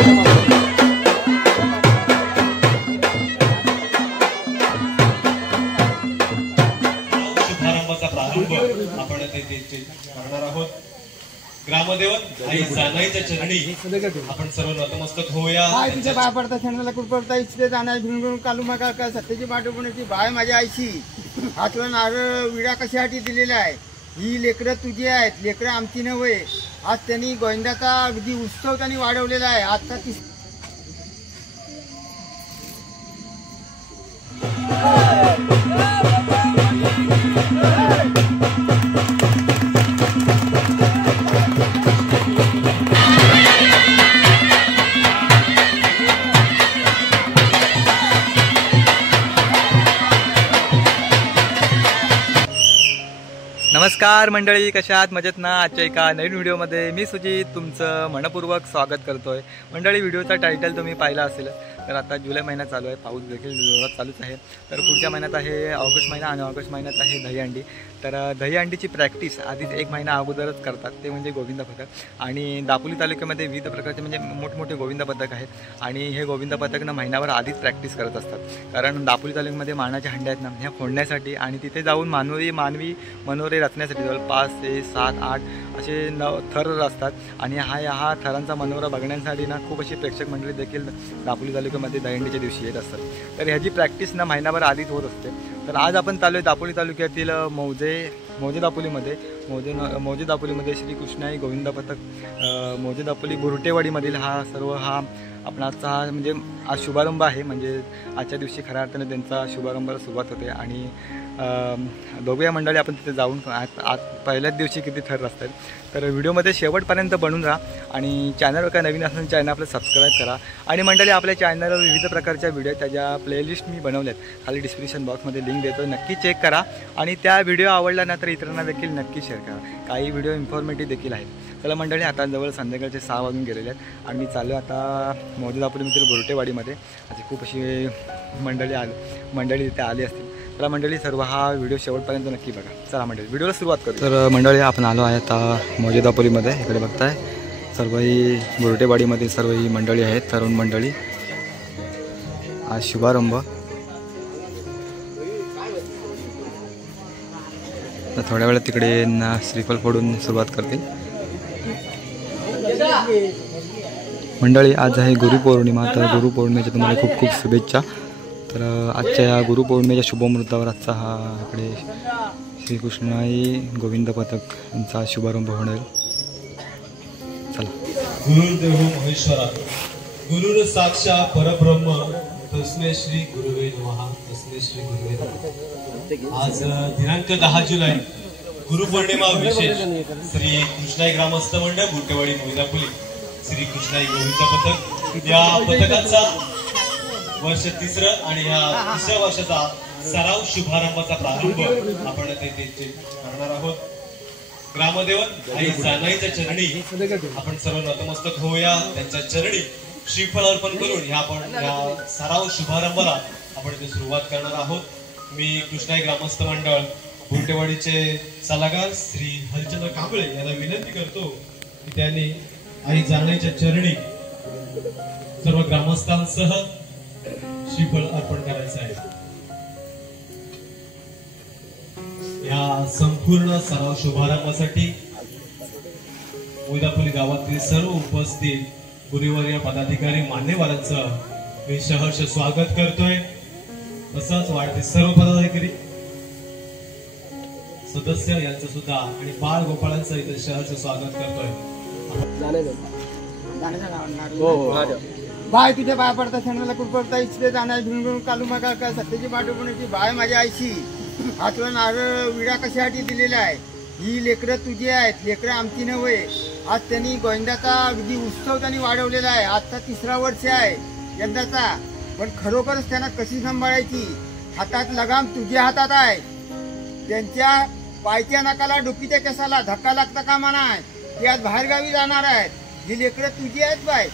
आपण करणार आहोत। ग्रामदेवत आई जानाईच्या चरणी आपण सर्व नतमस्तक होऊया। काय तिथे पाय पडता क्षणाला कुरपडता इच्छिते जाणार भिणून कालू मका काय सत्याची पाठवण्याची बाय माझ्या आईची हातला नारळ विडा कशासाठी दिलेला आहे। ही लेकरं तुझी आहेत, लेकरं आमची नव्हे। आज त्यांनी गोविंदाचा अगदी उत्सव त्यांनी वाढवलेला आहे। आता नमस्कार मंडळी, कशा आहात? मजेत ना? आजच्या एका नवीन व्हिडिओमध्ये मी सुजित तुमचं मनपूर्वक स्वागत करतोय। मंडळी, व्हिडिओचा टायटल तुम्ही पाहिला असेल। तर आता जुलै महिना चालू आहे, पाऊस देखील जोरात चालूच आहे। तर पुढच्या महिन्यात आहे ऑगस्ट महिना आणि ऑगस्ट महिन्यात आहे दहीहंडी। तर दहीहंडीची प्रॅक्टिस आधीच एक महिना अगोदरच करतात, ते म्हणजे गोविंद पथक। आणि दापोली तालुक्यामध्ये विविध प्रकारचे म्हणजे मोठमोठे गोविंद पथक आहेत आणि हे गोविंद पथकनं महिनाभर आधीच प्रॅक्टिस करत असतात। कारण दापोली तालुक्यामध्ये मानाच्या हंड्या आहेत ना, ह्या फोडण्यासाठी आणि तिथे जाऊन मानवी मनोरे रचण्यासाठी जवळपास 5, 7, 8 असे 9 थर असतात। आणि हा थरांचा मनोरा बघण्यासाठी ना खूप अशी प्रेक्षक मंडळी देखील दापोली तालुक्यामध्ये दहीहंडीच्या दिवशी येत असतात। तर ह्याची प्रॅक्टिस ना महिनाभर आधीच होत असते। तर आज आपण चालू आहे दापोली तालुक्यातील मौजे दापोलीमध्ये श्री कृष्णाई गोविंद पथक मौजे दापोली बुरटेवाडीमधील हा आपणाचा म्हणजे आज शुभारंभ आहे। म्हणजे आजच्या दिवशी खऱ्या अर्थाने त्यांचा शुभारंभाला सुरुवात होते। आणि दोघे मंडळी आपण तिथे जाऊन आज पहिल्याच दिवशी किती थर असतात। तर व्हिडिओमध्ये शेवटपर्यंत बनून राहा आणि चॅनलवर काय नवीन असेल चॅनल आपलं सबस्क्राईब करा। आणि मंडळी, आपल्या चॅनलवर विविध प्रकारच्या व्हिडिओ त्याच्या प्लेलिस्ट मी बनवल्यात, खाली डिस्क्रिप्शन बॉक्समध्ये लिंक देतो, नक्की चेक करा। आणि त्या व्हिडिओ आवडला ना तर इतरांना देखील नक्की शेअर करा, काही व्हिडिओ इन्फॉर्मेटिव्ह देखील आहेत। चला मंडळी, आता जवळ संध्याकाळचे 6 वाजून गेलेले आहेत आणि मी चाललो आता मौजे दापोलीमधील बुरटेवाडीमध्ये। अशी खूप अशी मंडळी तिथे आली असतील। चला मंडळी, सर्व हा व्हिडिओ शेवटपर्यंत नक्की बघा। चला मंडळी, व्हिडिओला सुरुवात करू। तर मंडळी, आपण आलो आहे आता मौजे दापोलीमध्ये। इकडे बघताय सर्व ही बुरटेवाडीमधील सर्व ही मंडळी आहेत, तरुण मंडळी। आज शुभारंभ, तर थोड्या वेळात तिकडे श्रीफल फोडून सुरुवात करतील मंडळी। आज आहे गुरुपौर्णिमा, तर गुरुपौर्णिमेच्या तुम्हाला खूप खूप शुभेच्छा। तर आजच्या या गुरुपौर्णिमेच्या शुभमुहूर्तावर आजचा हा इकडे श्रीकृष्णाई गोविंद पथक यांचा शुभारंभ होणार। चला। गुरुर्देव महेश्वरा, गुरुर साक्षात परब्रह्म, तस्मै श्री गुरुवे नमः, तस्मै श्री गुरुवे नमः। आज दिनांक 10 जुलै गुरुपौर्णिमा विशेष श्री कृष्णाई ग्रामस्थ मंडळ बुरटेवाडी मौजे दापोली श्री कृष्णाई गोविंद पथक या पथकाचा वर्ष 3रं आणि ह्या 3ऱ्या वर्षाचा सराव शुभारंभाचा प्रारंभ आपण येथे करणार आहोत। ग्रामदेवत आई जानाईच्या चरणी आपण सर्व नतमस्तक होऊया। त्यांच्या चरणी श्रीफळ अर्पण करून ह्या सराव शुभारंभाला आपण इथे सुरुवात करणार आहोत। मी कृष्णाई ग्रामस्थ मंडळ बुरटेवाडीचे सल्लागार श्री हरिचंद्र कांबळे यांना विनंती करतो की त्यांनी आई जानाईच्या चरणी सर्व ग्रामस्थांसह श्रीफळ अर्पण करायचं आहे। या संपूर्ण सराव शुभारंभासाठी मौजे दापोली गावातील सर्व उपस्थित गुरुवर्य पदाधिकारी मान्यवरांचं मी सहर्ष स्वागत करतोय। तसंच वाढते सर्व पदाधिकारी सदस्य यांचं सुद्धा आणि बाळ गोपाळांचं इथे सहर्ष स्वागत करतोय। बाय तिथे पाय पडता क्षणाला कुरपडता इच्छिते जाणार भिणून कालू मका काय सत्याची पाठवण्याची बाय माझ्या आईची हातला नारळ विडा कशासाठी दिलेला आहे। ही लेकरं तुझी आहेत, लेकरं आमची नव्हे। आज त्यांनी गोविंदाचा अगदी उत्सव त्यांनी वाढवलेला आहे। आजचा 3रा वर्ष आहे यंदाचा, पण खरोखरच त्यांना कशी सांभाळायची। हातात लगाम तुझ्या हातात आहे। त्यांच्या पायच्या नाकाला डोकीच्या केसाला धक्का लागता कामा नाही। ती आज बाहेरगावी जाणार आहेत। ही लेकरं तुझी आहेत बाय,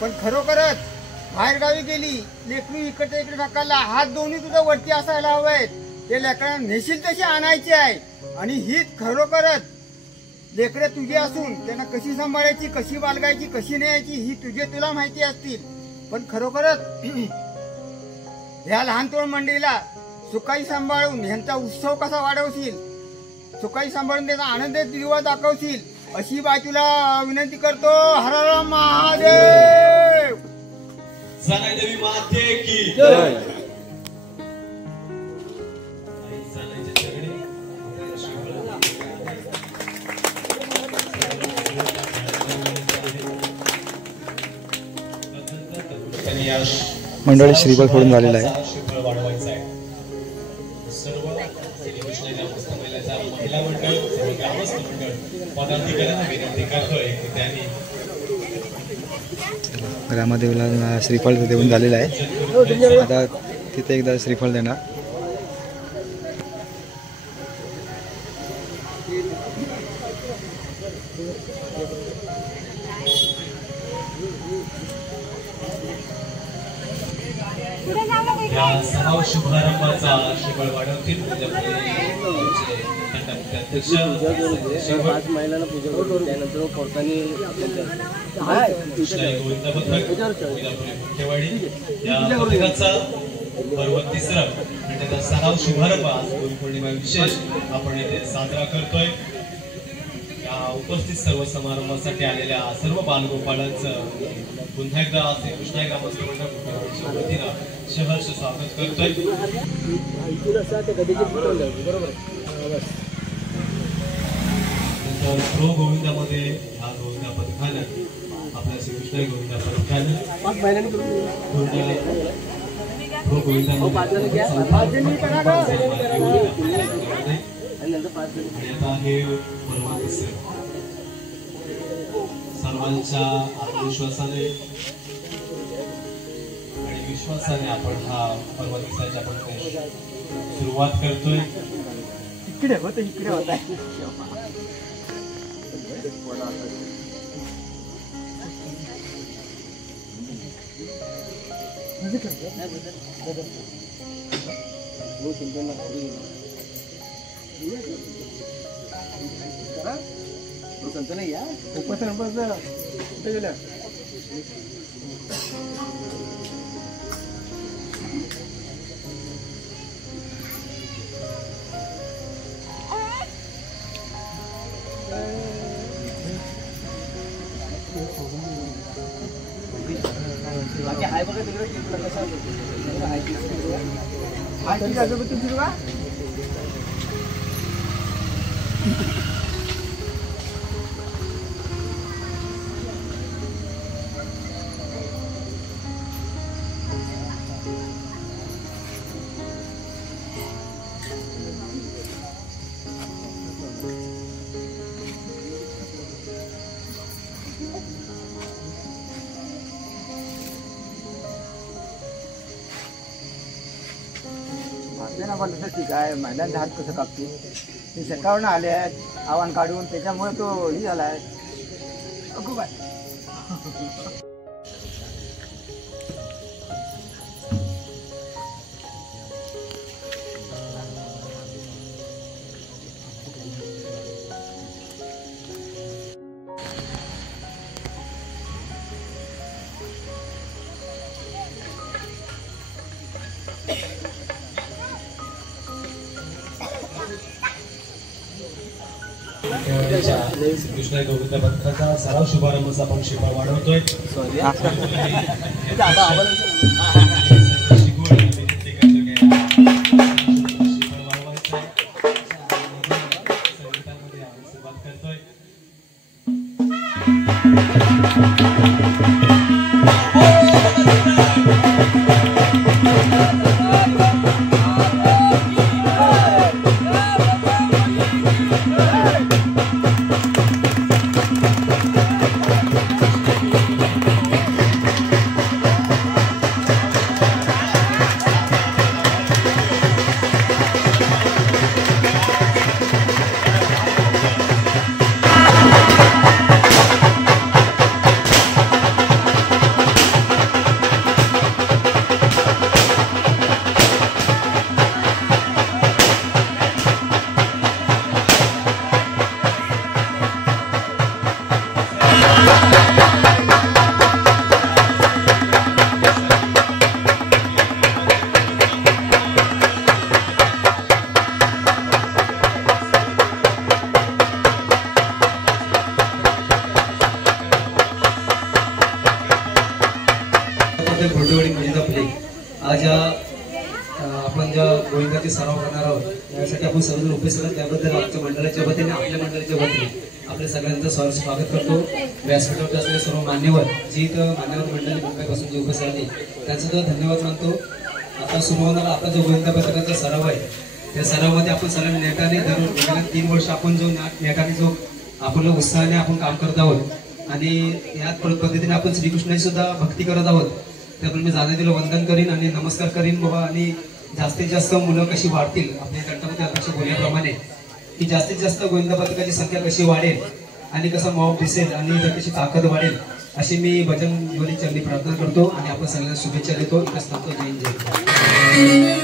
पण खरोखरच बाहेरगावी गेली लेकरू इकडे इकडे ढकलला, हात दोन्ही तुझ्या वरती असायला हवेत। ते लेकरांना नेशील तशी आणायची आहे। आणि ही खरोखरच लेकरं तुझी असून त्यांना कशी सांभाळायची, कशी बाळगायची, कशी न्यायची ही तुला माहिती असतील. पण खरोखरच ह्या लहान तरुण मंडळीला सुखाई सांभाळून ह्यांचा उत्सव कसा वाढवशील, सुखाई सांभाळून त्याचा आनंद दिवा दाखवशील अशी बाई तुला विनंती करतो. हर हर महादेव. सनाई देवी माते की जय. मंडळी श्रीफळ फोडून झालेला आहे. सर्व महिला मंडळ, ग्रामस्थ मंडळ पदाधिकाऱ्यांना विनंती करतोय की त्यांनी ग्रामदेवला श्रीफळ देऊन झालेलं आहे. आता तिथे एकदा श्रीफळ देणार. या सराव शुभारंभाचा श्रीफळ वाढवतील महिलांना पूजा करून त्यानंतर पोटाने गोविंद पथक मुख्यवाडी या पथकाचा पर्व 3 म्हणजे त्याचा सराव शुभारंभ आज गुरुपौर्णिमा विशेष आपण इथे साजरा करतोय. या उपस्थित सर्व समारंभासाठी आलेल्या सर्व बालगोपाळांचं पुन्हा एकदा श्रीकृष्ण ग्रामस्थ मंडळ मुख्यवाडीच्या वतीनं सहर्ष स्वागत करतोय. प्रो गोविंदामध्ये ह्या गोविंदा पथकानं आपल्या श्रीकृष्ण गोविंदा पथकानं प्रो गोविंदामध्ये आता हे पर्व 3 सर्वांच्या आत्मविश्वासाने आणि विश्वासाने आपण हा पर्व 3 आपण सुरुवात करतोय. इकडे होता संत नाही या कुठे गेल्या बाकी हाय बघा तिकडे ठीक आहे. महिलांचा हात कसं कापतील ते सरकारनं आले आहेत आव्हान काढून, त्याच्यामुळे तो ही झाला आहे. श्रीकृष्ण गोविंद पथकाचा सराव शुभारंभ आपण श्रीफळ वाढवतोय. सुरुवात करतोय. विद्यापीठ बुरटेवाडी मोजिदापल्ली आज आपण ज्या गोविंदाची सराव करणार आहोत यासाठी आपण सर्वजण उपस्थित आहोत. त्याबद्दल आमच्या मंडळाच्या वतीने आपल्या मंडळाच्या वतीने आपल्या सगळ्यांचं स्वागत करतो. व्यासपीठावर असलेले सर्व मान्यवर जी इथं मान्यवर मंडळी मुंबईपासून जे उपस्थित आले त्यांचा सुद्धा धन्यवाद मानतो. आता सुरू होणारा आपला जो गोविंदा पथकाचा सराव आहे त्या सरावामध्ये आपण सगळ्यांनी नेटाने धरून गेल्या 3 वर्ष आपण जो नेटाने जो आपण उत्साहाने आपण काम करत आहोत आणि याच पद्धतीने आपण श्रीकृष्णाची सुद्धा भक्ती करत आहोत. त्यामुळे मी जाणीवलं वंदन करीन आणि नमस्कार करीन बाबा. आणि जास्तीत जास्त मुलं कशी वाढतील आपल्या कंटामध्ये अध्यक्ष बोलल्याप्रमाणे की जास्तीत जास्त गोविंदा पथकाची संख्या कशी वाढेल आणि कसा मॉब दिसेल आणि कशी ताकद वाढेल अशी मी भजन ध्वनी चरणी प्रार्थना करतो आणि आपण सगळ्यांना शुभेच्छा देतो. इथंच थांबतो. जय जय.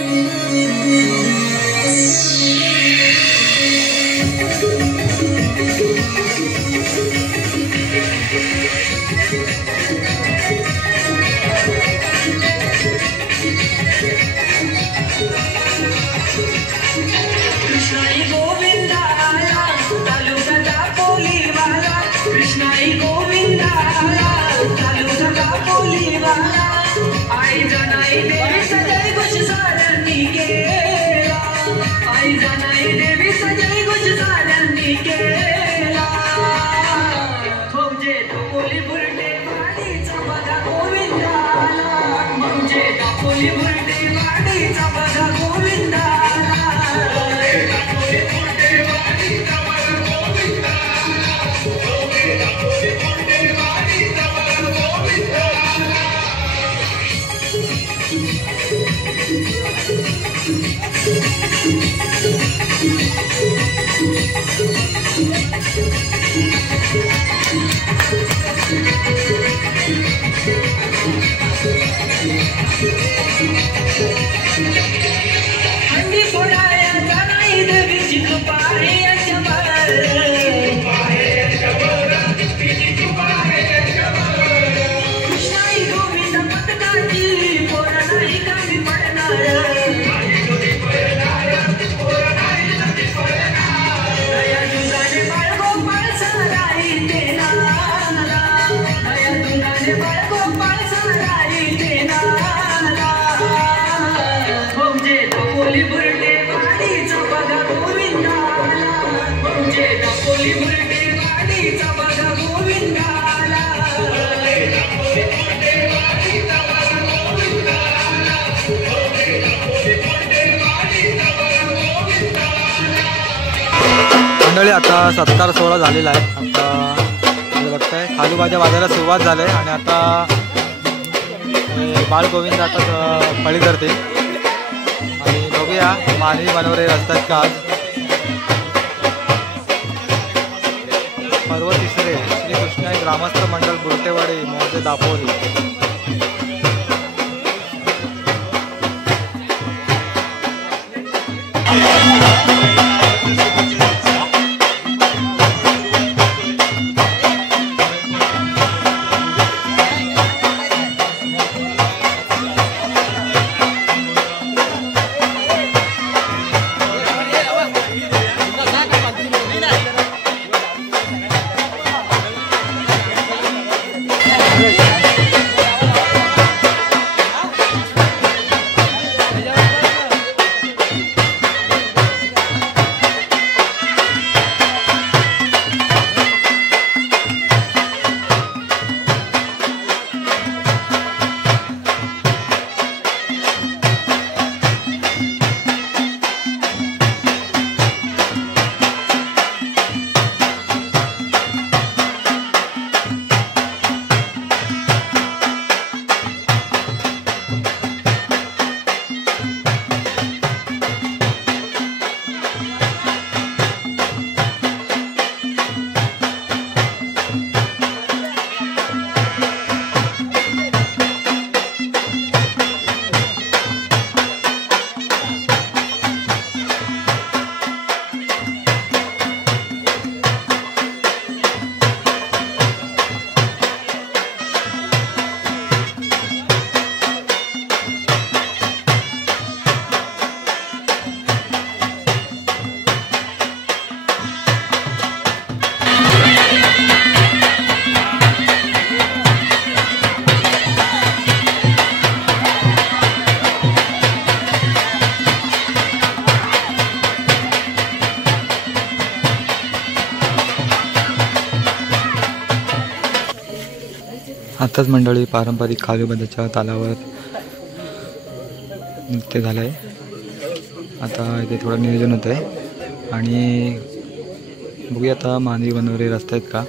मंडळी आता सत्कार सोहळा झालेला आहे. आता बघताय खालूबाजा वाजायला सुरुवात झाली आहे आणि आता बाळगोविंद आता फळी धरते आणि बघूया मानवी मनोरे असतात का आज. पर्व तिसरे श्रीकृष्ण ग्रामस्थ मंडळ बुरटेवाडी मौजे दापोली. आत्ताच मंडळी पारंपरिक कालुबद्धाच्या तालावर नृत्य झालं आहे। आता इथे थोडं नियोजन होतं आहे आणि बघूया आता मानवी बनवरे रस्ते आहेत का।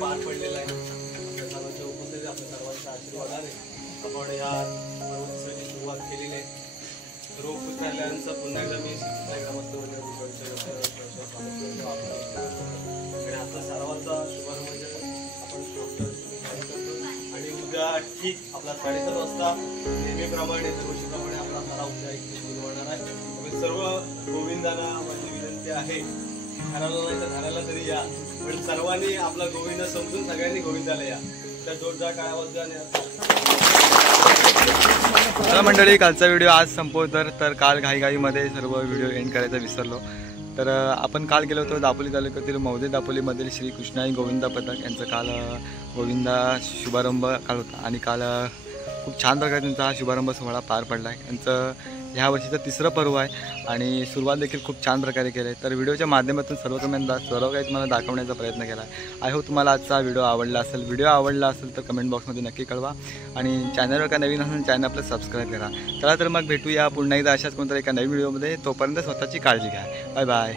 पार पडलेला आहे। आपल्या सर्वांच्या उपस्थितीत आपल्या सर्वांच्या आशीर्वादाने आपण या पर्वताची सुरुवात केलेली आहे। सर्व उपस्थितांचा पुन्हा एकदा मी ग्रामस्थ मंडळ आणि आपला सर्वांचा शुभारंभ आपण करतो आणि उद्या ठीक आपला 7:30 वाजता नेहमीप्रमाणे दरवर्षीप्रमाणे आपला सारा उद्या इथे सुरू होणार आहे। त्यामुळे सर्व गोविंदांना माझी विनंती आहे, घराला नाही तर घराला तरी या, पण सर्वांनी आपला गोविंद समजून सगळ्यांनी गोविंदाला या। त्या जोरदार टाळ्या वाजवा। मंडळी, कालचा व्हिडिओ आज संपवतो तर काल घाईघाईमध्ये सर्व व्हिडिओ एंड करायचा विसरलो। तर आपण काल गेलो होतो दापोली तालुक्यातील मौजे दापोलीमधील श्री कृष्णाई गोविंदा पथक यांचं काल गोविंदा शुभारंभ काल होता आणि काल खूप छान प्रकारे त्यांचा हा शुभारंभ सोहळा पार पडला आहे। यांचं ह्या वर्षीचं 3रं पर्व आहे आणि सुरुवात देखील खूप छान प्रकारे केली आहे। तर व्हिडिओच्या माध्यमातून सर्व काही तुम्हाला दाखवण्याचा प्रयत्न केला आहे। आय होप तुम्हाला आजचा व्हिडिओ आवडला असेल। व्हिडिओ आवडला असेल तर कमेंट बॉक्समध्ये नक्की कळवा आणि चॅनलवर का नवीन असेल चॅनल आपलं सबस्क्राईब करा। चला तर मग भेटूया पुन्हा एकदा अशाच कोणत्या एका नवीन व्हिडिओमध्ये। तोपर्यंत स्वतःची काळजी घ्या। Bye bye.